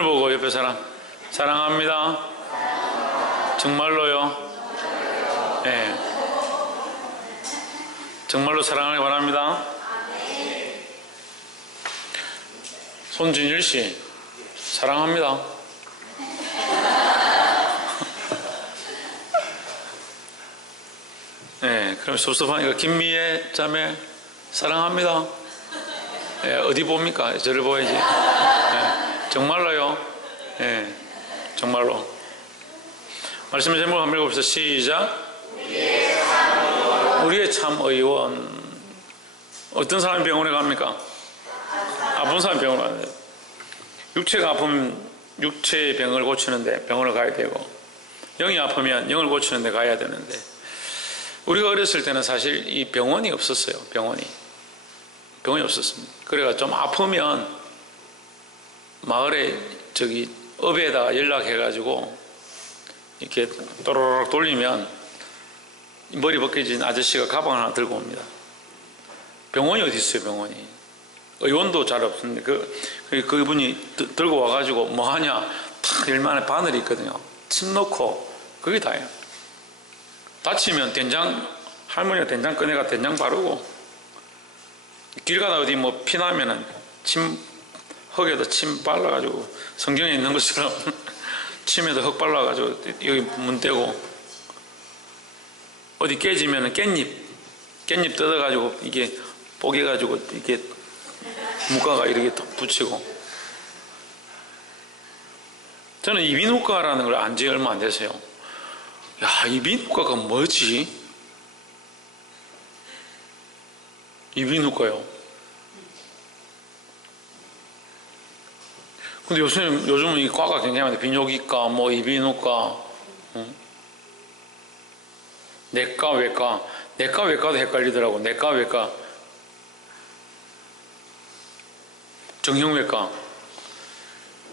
보고 옆에 사람 사랑합니다. 정말로요? 네. 정말로 사랑하기 바랍니다. 손진일 씨 사랑합니다. 네, 그럼 섭섭하니까 김미애 자매 사랑합니다. 네, 어디 봅니까? 저를 보야지. 네, 정말로요? 네, 정말로. 말씀의 제목 한번 읽어봅시다. 시작. 우리의 참 의원. 어떤 사람이 병원에 갑니까? 아픈 사람이 병원에 가야 돼요. 육체가 아프면 육체의 병을 고치는데 병원을 가야 되고, 영이 아프면 영을 고치는데 가야 되는데, 우리가 어렸을 때는 사실 이 병원이 없었어요. 병원이 없었습니다. 그래가 좀 아프면 마을에 업에다가 연락해가지고 이렇게 또로록 돌리면 머리 벗겨진 아저씨가 가방 하나 들고 옵니다. 병원이 어디 있어요? 병원이. 의원도 잘 없습니다. 그분이 들고 와가지고 뭐 하냐, 탁 열만에 바늘이 있거든요. 침 넣고 그게 다예요. 다치면 할머니가 된장 꺼내가 된장 바르고, 길 가다 어디 뭐 피나면은 흙에다 침 발라가지고 성경에 있는 것처럼 침에다 흙 발라가지고 여기 문 떼고, 어디 깨지면은 깻잎 뜯어가지고 이게 뽀개가지고 이게 무가가 이렇게 딱 붙이고. 저는 이비인후과라는 걸 안 지 얼마 안 됐어요. 야, 이비인후과가 뭐지? 이비인후과요. 근데 요즘은 이 과가 굉장히 많은데, 비뇨기과, 뭐 이비인후과, 내과, 외과도 헷갈리더라고. 내과, 외과, 정형외과.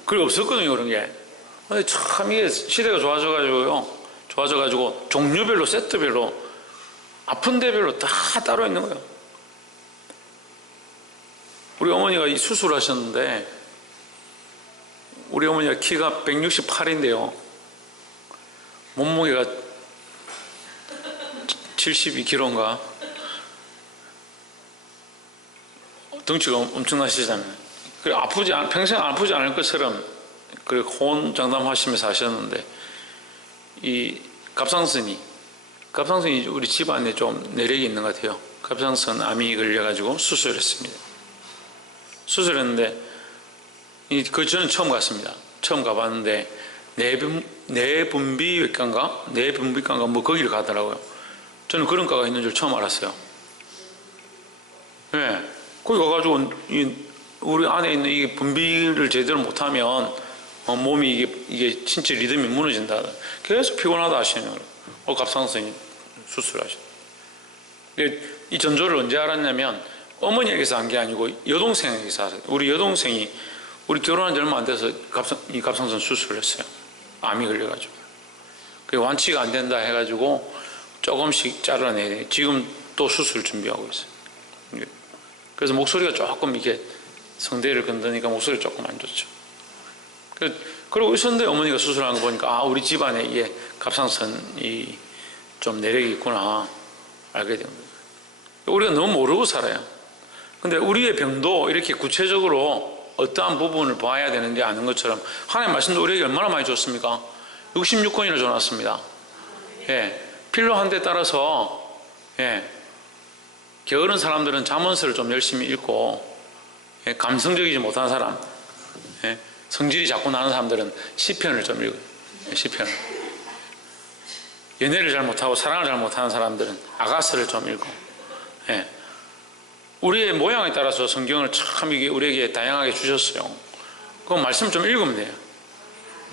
그게 없었거든요, 그런 게. 근데 참 이게 시대가 좋아져가지고 종류별로, 세트별로, 아픈 데별로 다 따로 있는 거예요. 우리 어머니가 이 수술하셨는데, 우리 어머니가 키가 168인데요. 몸무게가 72kg인가? 덩치가 엄청나시잖아요. 평생 아프지 않을 것처럼 호언장담하시면서 하셨는데, 이 갑상선이 우리 집안에 좀 내력이 있는 것 같아요. 갑상선 암이 걸려가지고 수술했습니다. 수술했는데, 저는 처음 갔습니다. 처음 가봤는데, 내분비외과인가 뭐 거기를 가더라고요. 저는 그런 과가 있는 줄 처음 알았어요. 네. 거기 가가지고 우리 안에 있는 이 분비를 제대로 못하면 몸이 이게 신체 리듬이 무너진다. 계속 피곤하다 하시는 거예요. 갑상선이 수술하셨어요. 이 전조를 언제 알았냐면, 어머니에게서 한 게 아니고 여동생에게서 알았어요. 우리 여동생이 우리 결혼한 지 얼마 안 돼서 이 갑상선 수술을 했어요. 암이 걸려가지고. 그게 완치가 안 된다 해가지고 조금씩 잘라내야 돼요. 지금 또 수술 준비하고 있어요. 그래서 목소리가 조금 이렇게 성대를 건드니까 목소리가 조금 안 좋죠. 그리고 있었는데 어머니가 수술한 거 보니까, 우리 집안에 이게 갑상선이 좀 내력이 있구나 알게 된 거예요. 우리가 너무 모르고 살아요. 근데 우리의 병도 이렇게 구체적으로 어떠한 부분을 봐야 되는지 아는 것처럼, 하나님의 말씀도 우리에게 얼마나 많이 줬습니까? 66권이나 줘놨습니다. 예. 필요 한 대 따라서, 예. 게으른 사람들은 잠언서를 좀 열심히 읽고, 예. 감성적이지 못한 사람, 예. 성질이 자꾸 나는 사람들은 시편을 좀 읽어요. 시편을. 연애를 잘 못하고 사랑을 잘 못하는 사람들은 아가스를 좀 읽고, 예. 우리의 모양에 따라서 성경을 참 이게 우리에게 다양하게 주셨어요. 그 말씀 좀 읽으면 돼요.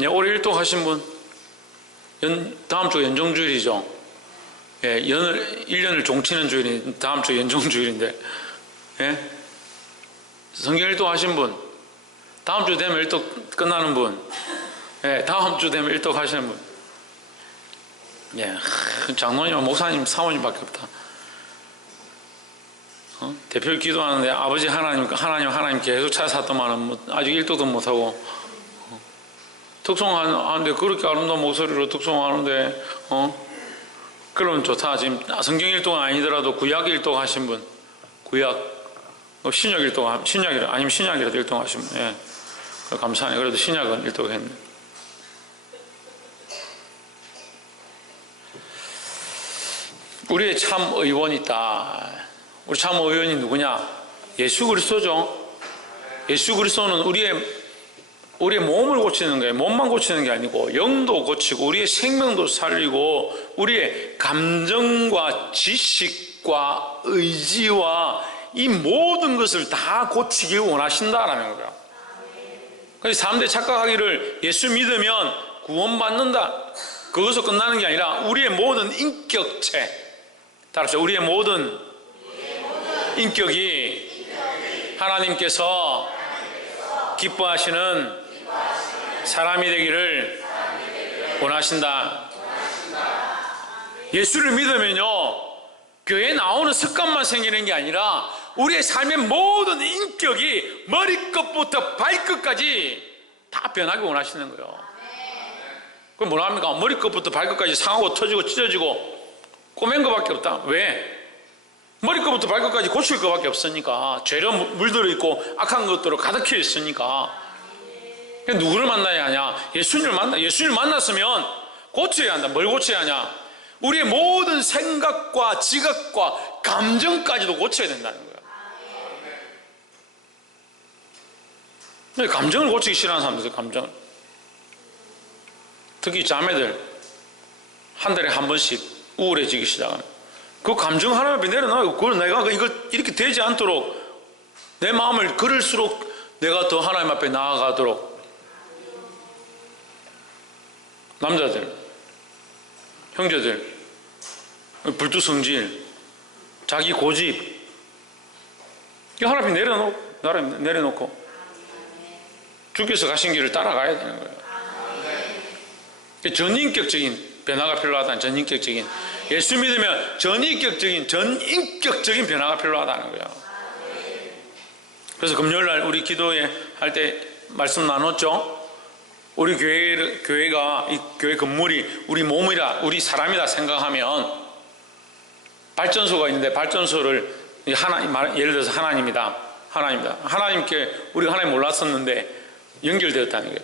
예, 올해 일독 하신 분, 다음 주 연정주일이죠. 예, 1년을 종치는 주일이 다음 주 연정주일인데, 예? 성경 일독 하신 분, 다음 주 되면 일독 끝나는 분, 예, 다음 주 되면 일독 하시는 분, 예, 장로님, 목사님, 사모님밖에 없다. 대표 기도하는데 아버지 하나님 계속 찾아샀더만은 아직 일도도 못하고 특송하는데 그렇게 아름다운 목소리로 특송하는데 그러면 좋다. 지금 성경 일독은 아니더라도 구약 일독 하신 분, 구약 신약 일독, 신약이라 아니면 신약이라도 일독 하신 분, 예, 감사하네. 그래도 신약은 일독했네. 우리의 참 의원이 있다. 우리 참 의원이 누구냐? 예수 그리스도죠. 예수 그리스도는 우리의 몸을 고치는 거예요. 몸만 고치는 게 아니고 영도 고치고 우리의 생명도 살리고 우리의 감정과 지식과 의지와 이 모든 것을 다 고치길 원하신다라는 거예요. 그래서 사람들이 착각하기를 예수 믿으면 구원받는다, 그것으로 끝나는 게 아니라 우리의 모든 인격체, 따라서 우리의 모든 인격이 하나님께서 기뻐하시는 사람이 되기를 원하신다. 예수를 믿으면요, 교회에 나오는 습관만 생기는 게 아니라 우리의 삶의 모든 인격이 머리끝부터 발끝까지 다 변하기 원하시는 거예요. 그럼 뭐라 합니까? 머리끝부터 발끝까지 상하고 터지고 찢어지고 꼬맨 것밖에 없다. 왜? 머리끝부터 발끝까지 고칠 것밖에 없으니까. 죄로 물들어 있고 악한 것들로 가득해 있으니까. 누구를 만나야 하냐? 예수님을 만났으면 고쳐야 한다. 뭘 고쳐야 하냐? 우리의 모든 생각과 지각과 감정까지도 고쳐야 된다는 거예요. 근데 감정을 고치기 싫어하는 사람들, 감정을. 특히 자매들 한 달에 한 번씩 우울해지기 시작하는 그 감정 하나님 앞에 내려놔요. 그걸 내가 이걸 이렇게 되지 않도록 내 마음을 그럴수록 내가 더 하나님 앞에 나아가도록. 남자들, 형제들, 불투성질, 자기 고집, 이거 하나님 앞에 내려놓고 주께서 가신 길을 따라가야 되는 거예요. 전인격적인 변화가 필요하다는, 전인격적인, 예수 믿으면 전인격적인 변화가 필요하다는 거예요. 그래서 금요일날 우리 기도회 할 때 말씀 나눴죠. 우리 교회가 이 교회 건물이 우리 몸이라, 우리 사람이다 생각하면 발전소가 있는데 발전소를 예를 들어서 하나님이다. 하나님께 우리가 하나님 몰랐었는데 연결되었다는 거예요.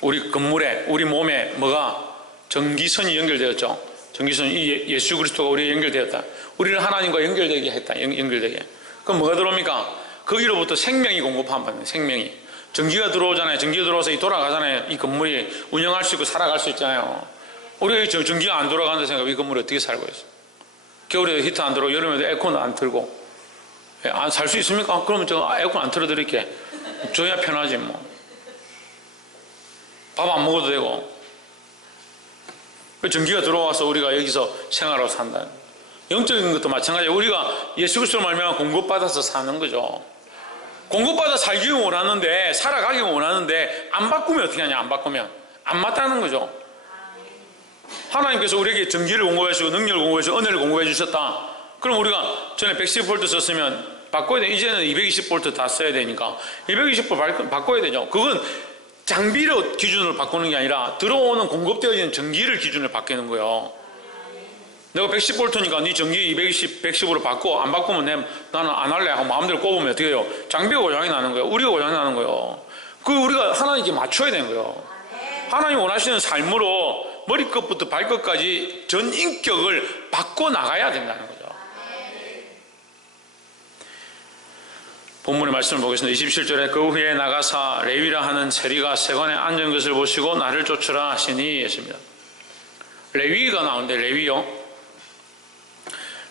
우리 건물에, 우리 몸에 뭐가 전기선이 연결되었죠. 전기선이 예수 그리스도가 우리에 연결되었다. 우리를 하나님과 연결되게 했다. 연결되게. 그럼 뭐가 들어옵니까? 거기로부터 생명이 공급한다는, 생명이. 전기가 들어오잖아요. 전기가 들어와서 돌아가잖아요. 이 건물이 운영할 수 있고 살아갈 수 있잖아요. 우리가 전기가 안 돌아간다 생각하면 이 건물이 어떻게 살고 있어요? 겨울에도 히터 안 들어오고 여름에도 에어컨 안 틀고 살 수 있습니까? 그러면 제가 에어컨 안 틀어드릴게. 줘야 편하지 뭐. 밥 안 먹어도 되고. 전기가 들어와서 우리가 여기서 생활하고 산다. 영적인 것도 마찬가지예요. 우리가 예수 그리스도로 말미암아 공급받아서 사는 거죠. 공급받아 살기 원하는데, 살아가기 원하는데 안 바꾸면 어떻게 하냐? 안 바꾸면 안 맞다는 거죠. 하나님께서 우리에게 전기를 공급해 주시고 능력을 공급해 주시고 은혜를 공급해 주셨다. 그럼 우리가 전에 110V 썼으면 바꿔야 돼. 이제는 220V 다 써야 되니까 220V 바꿔야 되죠. 그건 장비로 기준으로 바꾸는 게 아니라 들어오는 공급되어지는 전기를 기준으로 바뀌는 거예요. 내가 110V니까 네 전기 110으로 바꿔. 안 바꾸면 나는 안 할래 하고 마음대로 꼽으면 어떻게 해요? 장비가 고장이 나는 거예요. 우리가 고장이 나는 거예요. 우리가 하나님께 맞춰야 되는 거예요. 하나님 원하시는 삶으로 머리끝부터 발끝까지 전 인격을 바꿔 나가야 된다는 거죠. 본문의 말씀을 보겠습니다. 27절에 그 후에 나가사 레위라 하는 세리가 세관에 앉은 것을 보시고 나를 쫓으라 하시니 했습니다. 레위가 나오는데 레위요.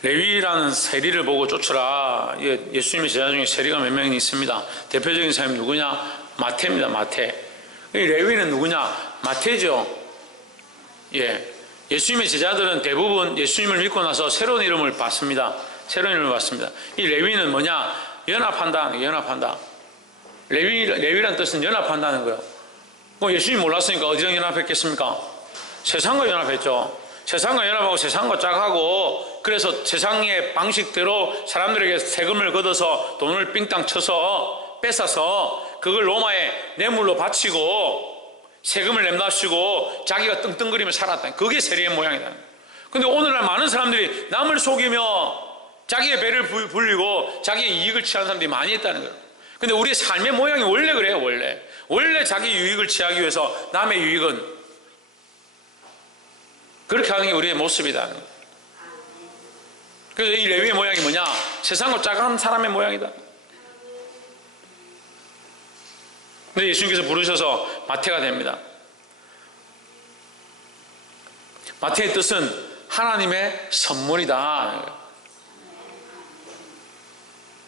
레위라는 세리를 보고 쫓으라. 예수님의 제자 중에 세리가 몇 명이 있습니다. 대표적인 사람이 누구냐? 마태입니다. 마태. 이 레위는 누구냐? 마태죠. 예수님의 제자들은 대부분 예수님을 믿고 나서 새로운 이름을 받습니다. 새로운 이름을 받습니다. 이 레위는 뭐냐? 연합한다. 연합한다. 레위란 뜻은 연합한다는 거예요. 예수님 몰랐으니까 어디랑 연합했겠습니까? 세상과 연합했죠. 세상과 연합하고 세상과 짝하고, 그래서 세상의 방식대로 사람들에게 세금을 걷어서 돈을 삥땅 쳐서 뺏어서 그걸 로마에 뇌물로 바치고 세금을 냅납시고 자기가 떵떵거리며 살았다. 그게 세리의 모양이다. 근데 오늘날 많은 사람들이 남을 속이며 자기의 배를 불리고 자기의 이익을 취하는 사람들이 많이 있다는 거예요. 근데 우리의 삶의 모양이 원래 그래요. 원래 자기 유익을 취하기 위해서 남의 유익은 그렇게 하는 게 우리의 모습이다. 그래서 이 레위의 모양이 뭐냐? 세상과 작은 사람의 모양이다. 근데 예수님께서 부르셔서 마태가 됩니다. 마태의 뜻은 하나님의 선물이다.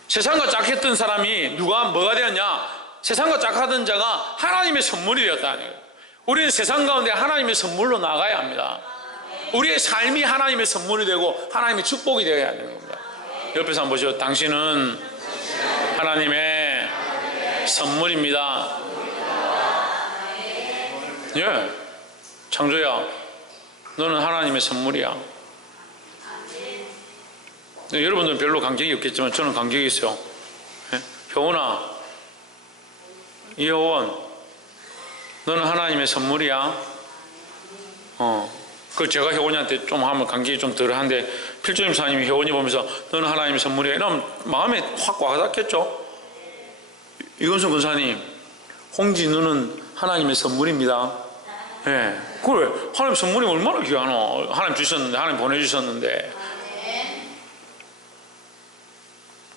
세상과 짝했던 사람이 뭐가 되었냐? 세상과 짝하던 자가 하나님의 선물이 되었다. 우리는 세상 가운데 하나님의 선물로 나가야 합니다. 우리의 삶이 하나님의 선물이 되고 하나님의 축복이 되어야 하는 겁니다. 옆에서 한번 보시죠. 당신은 하나님의 선물입니다. 예, 창조야, 너는 하나님의 선물이야. 여러분들은 별로 감격이 없겠지만 저는 감격이 있어요. 예? 효원아, 이효원, 너는 하나님의 선물이야. 그 제가 효원이한테 좀 하면 감격이 좀 덜한데 필조님 사님이 효원이 보면서 너는 하나님의 선물이야 이러면 마음에 확 와닿겠죠. 이건순 권사님, 홍지 너는 하나님의 선물입니다. 예, 그래, 하나님 선물이 얼마나 귀하노. 하나님 주셨는데, 하나님 보내주셨는데.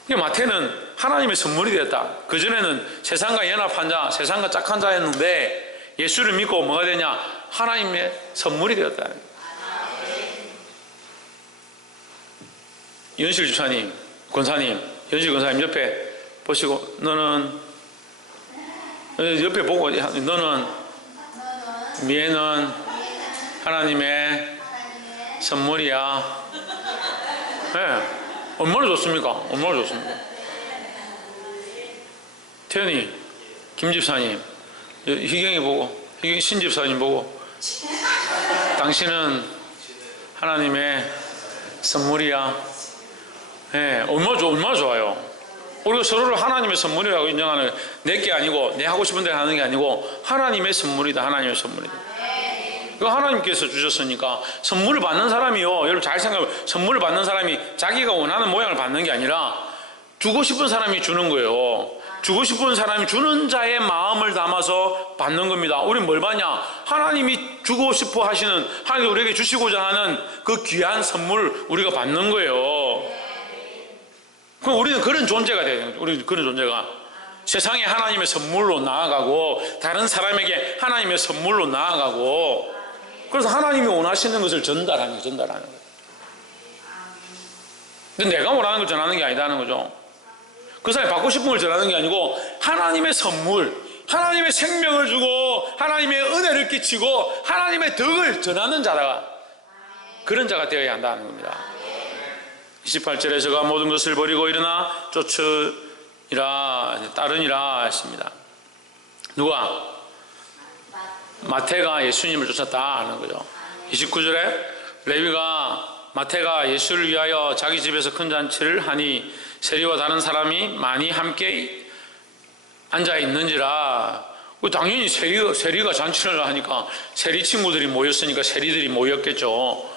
마태는 하나님의 선물이 되었다. 그전에는 세상과 연합한 자, 세상과 짝한 자였는데 예수를 믿고 뭐가 되냐? 하나님의 선물이 되었다. 연실 집사님, 권사님, 연실 권사님 옆에 보시고 너는 옆에 보고 너는 미애는 하나님의 선물이야. 네. 얼마나 좋습니까? 얼마나 좋습니까? 태연이, 김 집사님, 희경이 보고, 희경이 신 집사님 보고, 당신은 하나님의 선물이야. 네, 얼마나 좋아요. 우리가 서로를 하나님의 선물이라고 인정하는, 내게 아니고 내 하고 싶은 대로 하는 게 아니고 하나님의 선물이다. 하나님의 선물이다. 이거 하나님께서 주셨으니까 선물을 받는 사람이요, 여러분 잘 생각해보면 선물을 받는 사람이 자기가 원하는 모양을 받는 게 아니라 주고 싶은 사람이 주는 거예요. 주고 싶은 사람이 주는 자의 마음을 담아서 받는 겁니다. 우리는 뭘 받냐? 하나님이 주고 싶어 하시는, 하나님이 우리에게 주시고자 하는 그 귀한 선물 우리가 받는 거예요. 그럼 우리는 그런 존재가 돼야 되는 거죠. 우리는 그런 존재가 세상에 하나님의 선물로 나아가고 다른 사람에게 하나님의 선물로 나아가고, 그래서 하나님이 원하시는 것을 전달하는 거예요. 근데 내가 원하는 걸 전하는 게 아니다는 거죠. 그 사람이 받고 싶은 걸 전하는 게 아니고 하나님의 선물, 하나님의 생명을 주고 하나님의 은혜를 끼치고 하나님의 덕을 전하는 자가, 그런 자가 되어야 한다는 겁니다. 28절에 저가 모든 것을 버리고 일어나 쫓으리라, 따르니라 했습니다. 누가? 마태가 예수님을 쫓았다 하는 거죠. 29절에 레위가, 마태가 예수를 위하여 자기 집에서 큰 잔치를 하니 세리와 다른 사람이 많이 함께 앉아 있는지라. 당연히 세리가 잔치를 하니까 세리 친구들이 모였으니까 세리들이 모였겠죠.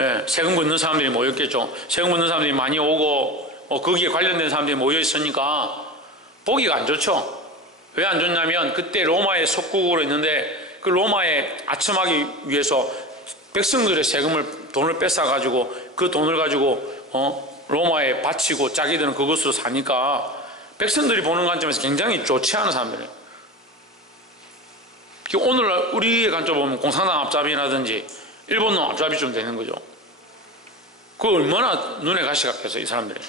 예, 세금 걷는 사람들이 모였겠죠. 세금 걷는 사람들이 많이 오고 거기에 관련된 사람들이 모여 있으니까 보기가 안 좋죠. 왜 안 좋냐면 그때 로마의 속국으로 있는데 그 로마에 아첨하기 위해서 백성들의 돈을 뺏어가지고 그 돈을 가지고 로마에 바치고 자기들은 그것으로 사니까 백성들이 보는 관점에서 굉장히 좋지 않은 사람들이에요. 오늘날 우리의 관점 보면 공산당 앞잡이라든지 일본 놈 앞잡이 좀 되는 거죠. 그거 얼마나 눈에 가시 같겠어요, 이 사람들이.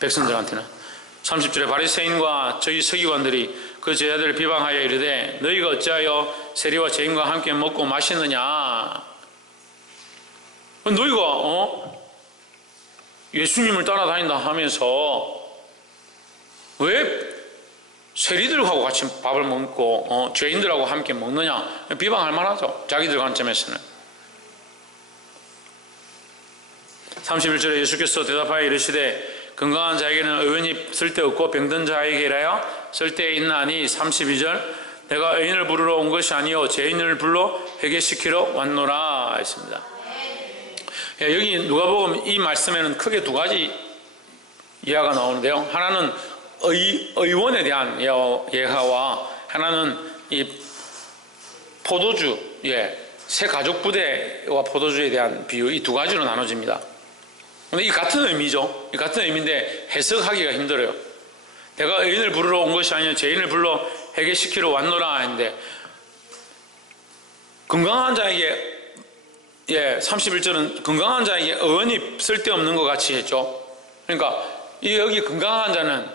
백성들한테는. 30절에 바리새인과 저희 서기관들이 그 제자들을 비방하여 이르되 너희가 어찌하여 세리와 죄인과 함께 먹고 마시느냐. 너희가 예수님을 따라다닌다 하면서 왜 세리들하고 같이 밥을 먹고 죄인들하고 함께 먹느냐. 비방할 만하죠, 자기들 관점에서는. 31절에 예수께서 대답하여 이르시되 건강한 자에게는 의원이 쓸데없고 병든 자에게라야 쓸데있나니. 32절 내가 의인을 부르러 온 것이 아니요 죄인을 불러 회개시키러 왔노라 했습니다. 여기 누가복음 이 말씀에는 크게 두 가지 예화가 나오는데요. 하나는 의원에 대한 예화와 하나는 이 포도주, 새 가족 부대와 포도주에 대한 비유, 이 두 가지로 나눠집니다. 근데 이 같은 의미죠. 이 같은 의미인데 해석하기가 힘들어요. 내가 의인을 부르러 온 것이 아니라 죄인을 불러 회개시키러 왔노라 했는데, 건강한 자에게 31절은 건강한 자에게 의원이 쓸데없는 것 같이 했죠. 그러니까 여기 건강한 자는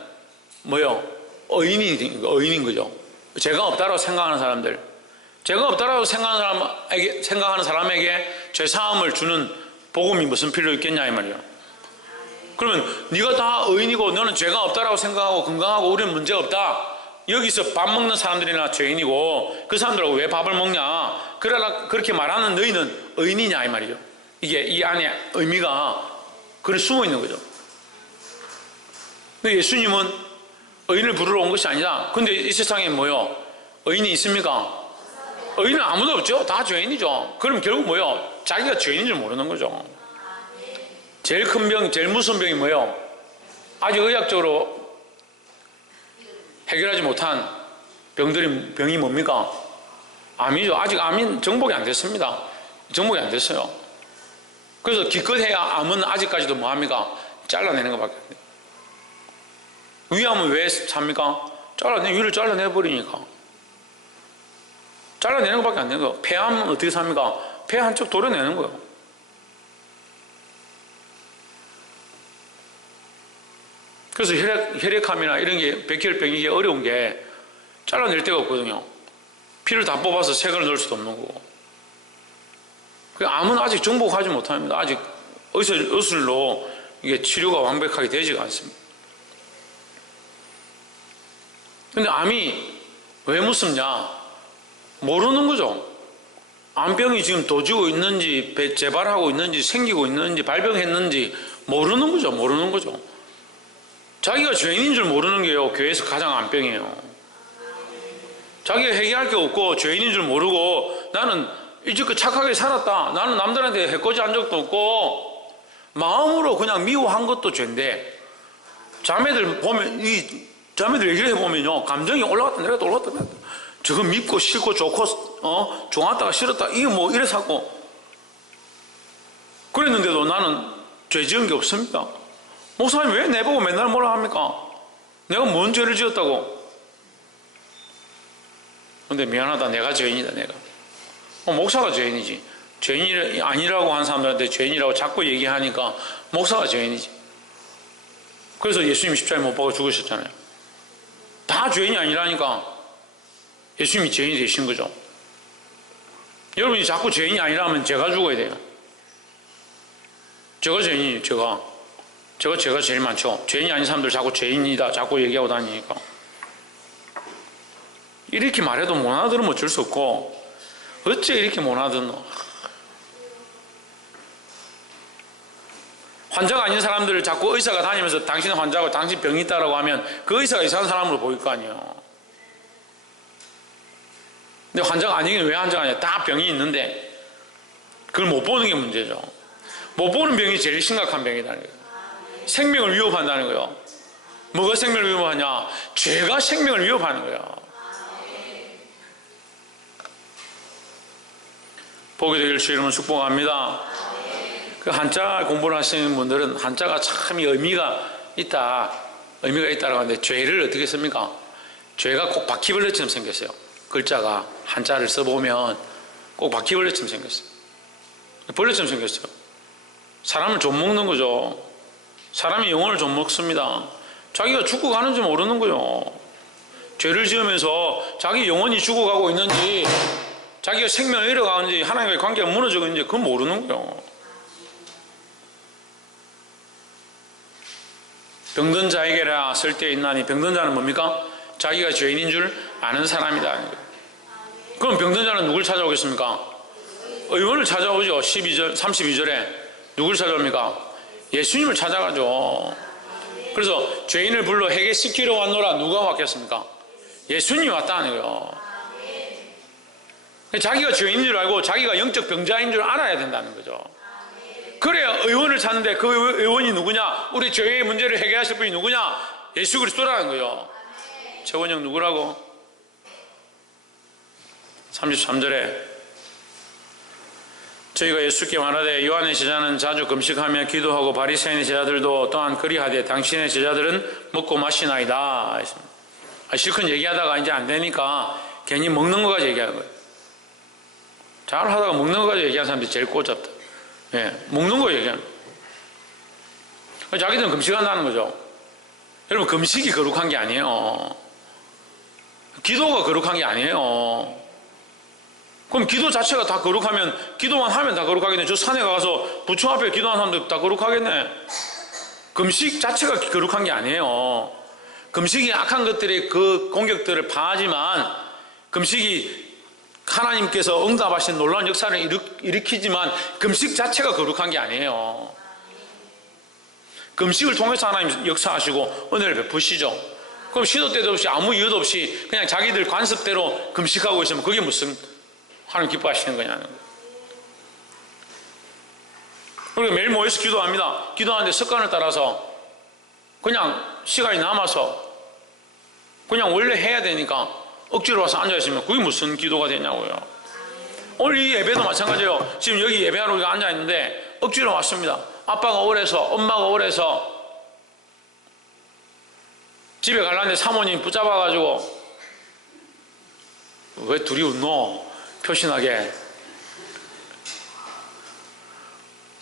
뭐요? 의인인 거죠. 죄가 없다고 생각하는 사람들, 죄가 없다고 생각하는 사람에게 죄사함을 주는 복음이 무슨 필요 있겠냐 이 말이에요. 그러면 네가 다 의인이고 너는 죄가 없다고 생각하고 건강하고 우리는 문제가 없다, 여기서 밥 먹는 사람들이나 죄인이고 그 사람들하고 왜 밥을 먹냐, 그러나 그렇게 말하는 너희는 의인이냐 이 말이죠. 이게 이 안에 의미가 그래 숨어 있는 거죠. 근데 예수님은 의인을 부르러 온 것이 아니다. 근데 이 세상에 뭐요? 의인이 있습니까? 의인은 아무도 없죠. 다 죄인이죠. 그럼 결국 뭐요? 자기가 죄인인 줄 모르는 거죠. 제일 큰 병, 제일 무서운 병이 뭐요? 아직 의학적으로 해결하지 못한 병이 뭡니까? 암이죠. 아직 암이 정복이 안 됐습니다. 정복이 안 됐어요. 그래서 기껏해야 암은 아직까지도 뭐합니까? 잘라내는 것밖에 안 돼요. 위암은 왜 삽니까? 위를 잘라내버리니까. 잘라내는 것밖에 안 되는 거예요. 폐암은 어떻게 삽니까? 폐 한쪽 도려내는 거예요. 그래서 혈액암이나 이런 게 백혈병 이게 어려운 게 잘라낼 데가 없거든요. 피를 다 뽑아서 색을 넣을 수도 없는 거고. 암은 아직 정복하지 못합니다. 아직 의술로 이게 치료가 완벽하게 되지가 않습니다. 근데 암이 왜 무섭냐? 모르는 거죠. 암병이 지금 도지고 있는지, 재발하고 있는지, 생기고 있는지, 발병했는지 모르는 거죠. 모르는 거죠. 자기가 죄인인 줄 모르는 게요, 교회에서 가장 암병이에요. 자기가 회개할 게 없고 죄인인 줄 모르고 나는 이제껏 착하게 살았다, 나는 남들한테 해코지한 적도 없고 마음으로 그냥 미워한 것도 죄인데, 자매들 보면 자매들 얘기를 해보면요, 감정이 올라갔다 내려갔다 올라갔다 내려갔다, 저거 믿고 싫고 좋고 좋았다가 싫었다, 이게 뭐 이래서 하고 그랬는데도 나는 죄 지은 게 없습니다. 목사님 왜 내보고 맨날 뭐라 합니까? 내가 뭔 죄를 지었다고? 근데 미안하다, 내가 죄인이다. 내가 목사가 죄인이지. 죄인이 아니라고 한 사람들한테 죄인이라고 자꾸 얘기하니까 목사가 죄인이지. 그래서 예수님 십자가에 못 박아 죽으셨잖아요. 다 죄인이 아니라니까 예수님이 죄인이 되신 거죠. 여러분이 자꾸 죄인이 아니라면 제가 죽어야 돼요. 제가 죄인이에요. 제가 제일 많죠. 죄인이 아닌 사람들 자꾸 죄인이다 자꾸 얘기하고 다니니까. 이렇게 말해도 못 알아들으면 어쩔 수 없고, 어째 이렇게 못 알아듣노? 환자가 아닌 사람들을 자꾸 의사가 다니면서 당신은 환자고 당신 병이 있다라고 하면 그 의사가 이상한 사람으로 보일 거 아니에요. 근데 환자가 아니긴 왜 환자가 아니야? 다 병이 있는데 그걸 못 보는 게 문제죠. 못 보는 병이 제일 심각한 병이라는 거예요. 생명을 위협한다는 거예요. 뭐가 생명을 위협하냐? 죄가 생명을 위협하는 거예요. 보게 되길 주 이름으로 축복합니다. 그 한자 공부를 하시는 분들은 한자가 참 의미가 있다라고 하는데, 죄를 어떻게 씁니까? 죄가 꼭 바퀴벌레처럼 생겼어요. 글자가 한자를 써보면 꼭 바퀴벌레처럼 생겼어요. 벌레처럼 생겼어요. 사람을 좀 먹는 거죠. 사람이 영혼을 좀 먹습니다. 자기가 죽고 가는지 모르는 거예요. 죄를 지으면서 자기 영혼이 죽어가고 있는지, 자기가 생명을 잃어가는지, 하나님과의 관계가 무너지고 있는지 그건 모르는 거예요. 병든 자에게라 쓸데있나니, 병든 자는 뭡니까? 자기가 죄인인 줄 아는 사람이다. 그럼 병든 자는 누굴 찾아오겠습니까? 의원을 찾아오죠. 32절에 누굴 찾아옵니까? 예수님을 찾아가죠. 그래서 죄인을 불러 회개시키러 왔노라, 누가 왔겠습니까? 예수님이 왔다는 거예요. 자기가 죄인인 줄 알고 자기가 영적 병자인 줄 알아야 된다는 거죠. 그래야 의원을 찾는데 그 의원이 누구냐? 우리 죄의 문제를 해결하실 분이 누구냐? 예수 그리스도라는 거예요. 최원영 누구라고? 33절에 저희가 예수께 말하되 요한의 제자는 자주 금식하며 기도하고 바리새인의 제자들도 또한 그리하되 당신의 제자들은 먹고 마시나이다. 실컷 얘기하다가 이제 안 되니까 괜히 먹는 거 가지고 얘기하는 거예요. 잘 하다가 먹는 거 가지고 얘기하는 사람들이 제일 꼬잡다. 예, 먹는 거 얘기하는 거예요. 자기들은 금식한다는 거죠. 여러분, 금식이 거룩한 게 아니에요. 기도가 거룩한 게 아니에요. 그럼 기도 자체가 다 거룩하면 기도만 하면 다 거룩하겠네. 저 산에 가서 부처 앞에 기도하는 사람들 다 거룩하겠네. 금식 자체가 거룩한 게 아니에요. 금식이 악한 것들의 그 공격들을 파하지만, 금식이 하나님께서 응답하신 놀라운 역사를 일으키지만 금식 자체가 거룩한 게 아니에요. 금식을 통해서 하나님 역사하시고 은혜를 베푸시죠. 그럼 시도 때도 없이 아무 이유도 없이 그냥 자기들 관습대로 금식하고 있으면 그게 무슨 하나님 기뻐하시는 거냐는 거예요. 그리고 매일 모여서 기도합니다. 기도하는데 습관을 따라서 그냥 시간이 남아서 그냥 원래 해야 되니까 억지로 와서 앉아있으면 그게 무슨 기도가 되냐고요. 오늘 이 예배도 마찬가지예요. 지금 여기 예배하러 우리가 앉아있는데 억지로 왔습니다. 아빠가 오래서 엄마가 오래서 집에 가려는데 사모님 붙잡아가지고 왜 둘이 웃노? 표신하게.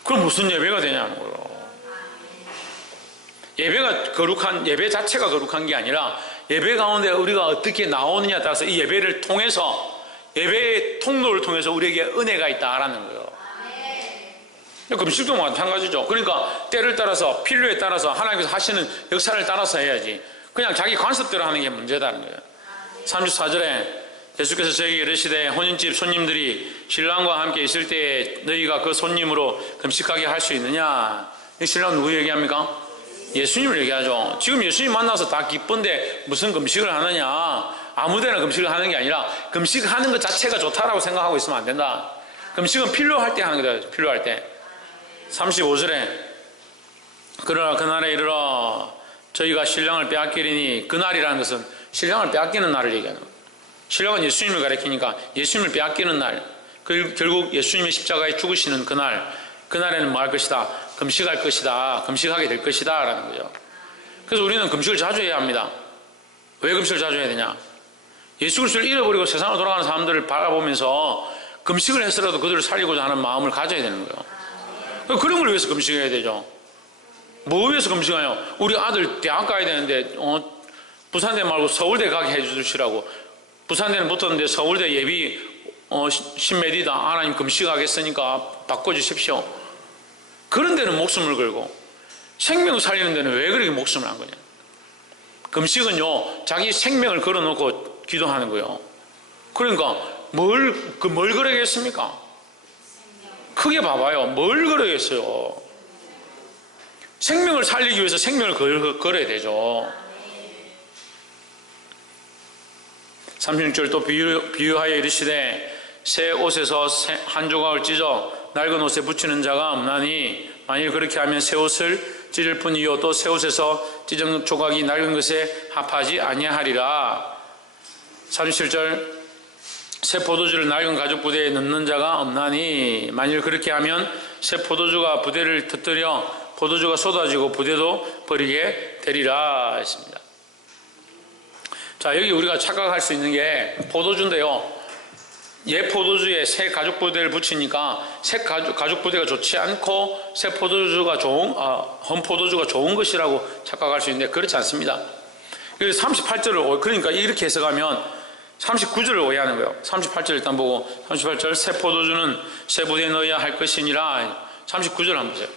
그럼 무슨 예배가 되냐는 거예요. 예배가 거룩한, 예배 자체가 거룩한 게 아니라 예배 가운데 우리가 어떻게 나오느냐에 따라서 이 예배를 통해서, 예배의 통로를 통해서 우리에게 은혜가 있다라는 거예요. 금식도 마찬가지죠. 그러니까 때를 따라서, 필요에 따라서 하나님께서 하시는 역사를 따라서 해야지. 그냥 자기 관습대로 하는 게 문제다는 거예요. 34절에 예수께서 저에게 이르시되 혼인집 손님들이 신랑과 함께 있을 때에 너희가 그 손님으로 금식하게 할 수 있느냐? 이 신랑 누구 얘기합니까? 예수님을 얘기하죠. 지금 예수님 만나서 다 기쁜데 무슨 금식을 하느냐? 아무데나 금식을 하는 게 아니라 금식하는 것 자체가 좋다라고 생각하고 있으면 안 된다. 금식은 필요할 때 하는 거다. 필요할 때. 35절에 그러나 그날에 이르러 저희가 신랑을 빼앗기리니, 그날이라는 것은 신랑을 빼앗기는 날을 얘기하는 거예요. 신랑은 예수님을 가리키니까 예수님을 빼앗기는 날, 결국 예수님의 십자가에 죽으시는 그날, 그날에는 뭐 할 것이다? 금식할 것이다. 금식하게 될 것이다 라는 거죠. 그래서 우리는 금식을 자주 해야 합니다. 왜 금식을 자주 해야 되냐? 예수 그리스도를 잃어버리고 세상으로 돌아가는 사람들을 바라보면서 금식을 해서라도 그들을 살리고자 하는 마음을 가져야 되는 거예요. 그런 걸 위해서 금식해야 되죠. 뭐 위해서 금식해요? 우리 아들 대학 가야 되는데 부산대 말고 서울대 가게 해주시라고. 부산대는 붙었는데 서울대 예비 신메디다. 하나님 금식하겠으니까 바꿔주십시오. 그런 데는 목숨을 걸고 생명을 살리는 데는 왜 그렇게 목숨을 한 거냐? 금식은요, 자기 생명을 걸어놓고 기도하는 거예요. 그러니까 뭘 걸어야겠습니까? 크게 봐봐요. 뭘 걸어야겠어요? 생명을 살리기 위해서 생명을 걸어야 되죠. 36절 또 비유하여 이르시되 새 옷에서 한 조각을 찢어 낡은 옷에 붙이는 자가 없나니 만일 그렇게 하면 새 옷을 찢을 뿐이요 또 새 옷에서 찢은 조각이 낡은 것에 합하지 아니하리라. 37절 새 포도주를 낡은 가죽 부대에 넣는 자가 없나니 만일 그렇게 하면 새 포도주가 부대를 터뜨려 포도주가 쏟아지고 부대도 버리게 되리라 했습니다. 자, 여기 우리가 착각할 수 있는 게 포도주인데요. 옛 포도주에 새 가죽 부대를 붙이니까 새 가죽 부대가 좋지 않고 새 포도주가 헌 포도주가 좋은 것이라고 착각할 수 있는데 그렇지 않습니다. 그래서 38절을 그러니까 이렇게 해석하면 39절을 오해하는 거예요. 38절 일단 보고 38절 새 포도주는 새 부대에 넣어야 할 것이니라. 39절 한번 보세요.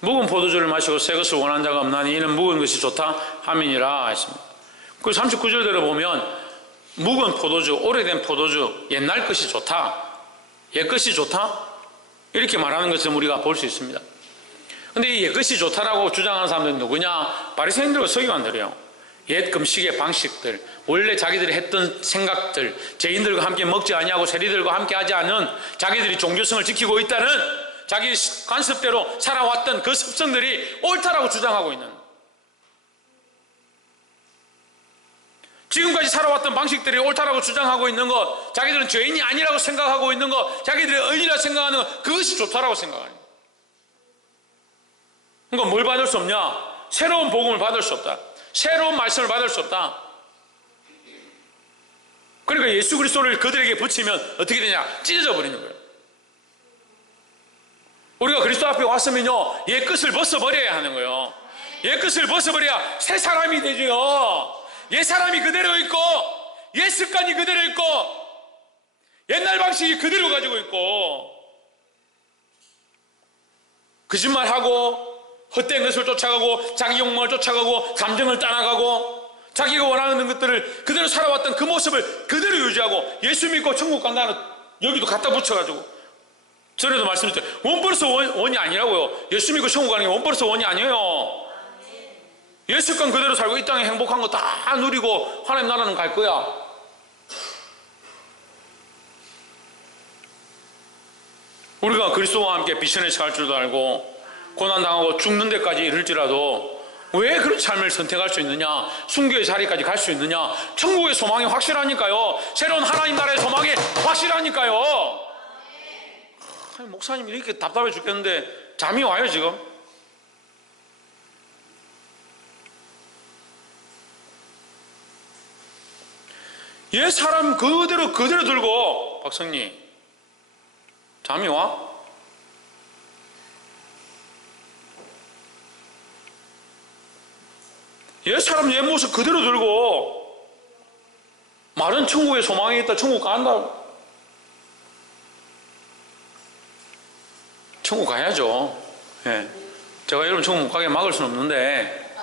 묵은 포도주를 마시고 새 것을 원하는 자가 없나니 이는 묵은 것이 좋다 함이니라 했습니다. 그 39절대로 보면 묵은 포도주, 오래된 포도주, 옛날 것이 좋다, 옛 것이 좋다 이렇게 말하는 것을 우리가 볼 수 있습니다. 그런데 이 옛 것이 좋다라고 주장하는 사람들은 누구냐? 바리새인들과 서기관들이에요. 옛 금식의 방식들, 원래 자기들이 했던 생각들, 죄인들과 함께 먹지 아니하고 세리들과 함께 하지 않은, 자기들이 종교성을 지키고 있다는 자기 관습대로 살아왔던 그 습성들이 옳다라고 주장하고 있는, 지금까지 살아왔던 방식들이 옳다라고 주장하고 있는 것, 자기들은 죄인이 아니라고 생각하고 있는 것, 자기들이 의인이라 생각하는 것, 그것이 좋다라고 생각하는 것. 그러니까 뭘 받을 수 없냐? 새로운 복음을 받을 수 없다. 새로운 말씀을 받을 수 없다. 그러니까 예수 그리스도를 그들에게 붙이면 어떻게 되냐? 찢어져 버리는 거예요. 우리가 그리스도 앞에 왔으면요, 옛 것을 벗어버려야 하는 거예요. 옛 것을 벗어버려야 새 사람이 되죠. 옛 사람이 그대로 있고, 옛 습관이 그대로 있고, 옛날 방식이 그대로 가지고 있고, 거짓말하고 헛된 것을 쫓아가고, 자기 욕망을 쫓아가고, 감정을 따라가고, 자기가 원하는 것들을 그대로 살아왔던 그 모습을 그대로 유지하고, 예수 믿고 천국 간다는 여기도 갖다 붙여가지고, 전에도 말씀드렸죠. 원 플러스 원이 아니라고요. 예수 믿고 천국 가는 게 원 플러스 원이 아니에요. 예수권 그대로 살고 이 땅에 행복한 거 다 누리고 하나님 나라는 갈 거야. 우리가 그리스도와 함께 비전에 살 줄도 알고 고난당하고 죽는 데까지 이를지라도 왜 그런 삶을 선택할 수 있느냐? 순교의 자리까지 갈 수 있느냐? 천국의 소망이 확실하니까요. 새로운 하나님 나라의 소망이 확실하니까요. 목사님 이렇게 답답해 죽겠는데 잠이 와요 지금? 옛 사람 그대로 들고, 박성님 잠이 와? 옛 사람 옛 모습 그대로 들고 말은 천국에 소망이 있다, 천국 간다. 천국 가야죠. 예. 제가 여러분 천국 못 가게 막을 수는 없는데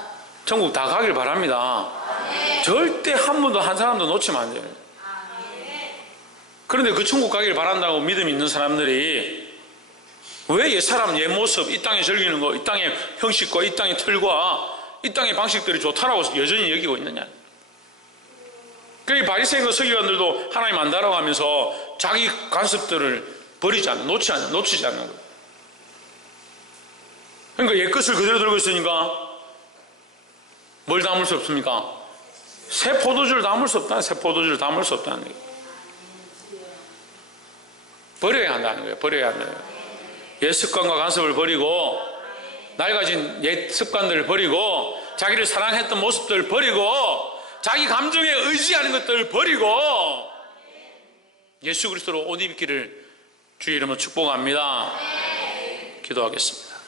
천국 다 가길 바랍니다. 절대 한 번도 한 사람도 놓치면 안 돼요. 그런데 그 천국 가길 바란다고 믿음이 있는 사람들이 왜 옛 사람 옛 모습, 이 땅에 즐기는 거, 이 땅의 형식과 이 땅의 틀과 이 땅의 방식들이 좋다라고 여전히 여기고 있느냐? 그러니까 바리새인과 서기관들도 하나님 안다라고 하면서 자기 관습들을 버리지 않는, 놓치지 않는 거예요. 그러니까 옛 것을 그대로 들고 있으니까 뭘 담을 수 없습니까? 새 포도주를 담을 수 없다는, 새 포도주를 담을 수 없다는 거예요. 버려야 한다는 거예요. 버려야 한다는 거예요. 옛 습관과 간섭을 버리고, 낡아진 옛 습관들을 버리고, 자기를 사랑했던 모습들을 버리고, 자기 감정에 의지하는 것들을 버리고 예수 그리스도로 옷 입기를 주의 이름으로 축복합니다. 기도하겠습니다.